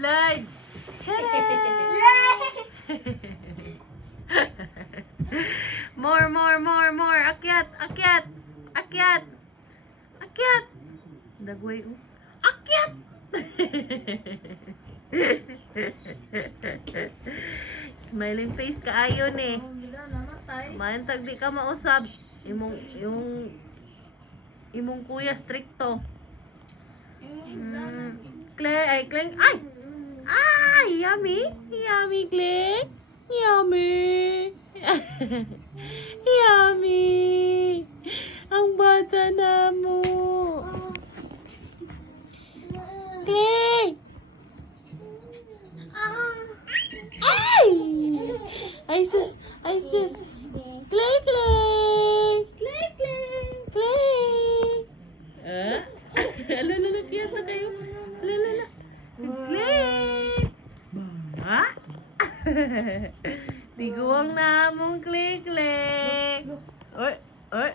Slide! More, more, more, more. Akyat, akyat, akyat, akyat. Dagway, akyat. Smiling face ka ayon eh. Mayan tag di ka mausab. Imong kuya stricto. Clay, ay Clay, ay! Ay, yummy. Yummy, Clay. Yummy. Yummy. Ang bata na mo. Clay. Ay! Ay, sus. Ay, sus. Clay, Clay. Clay, Clay. Clay. Alala, kiyasa kayo. Alala. Clay. Ba? Tiguang na mong Clay, Clay. Oy, oy.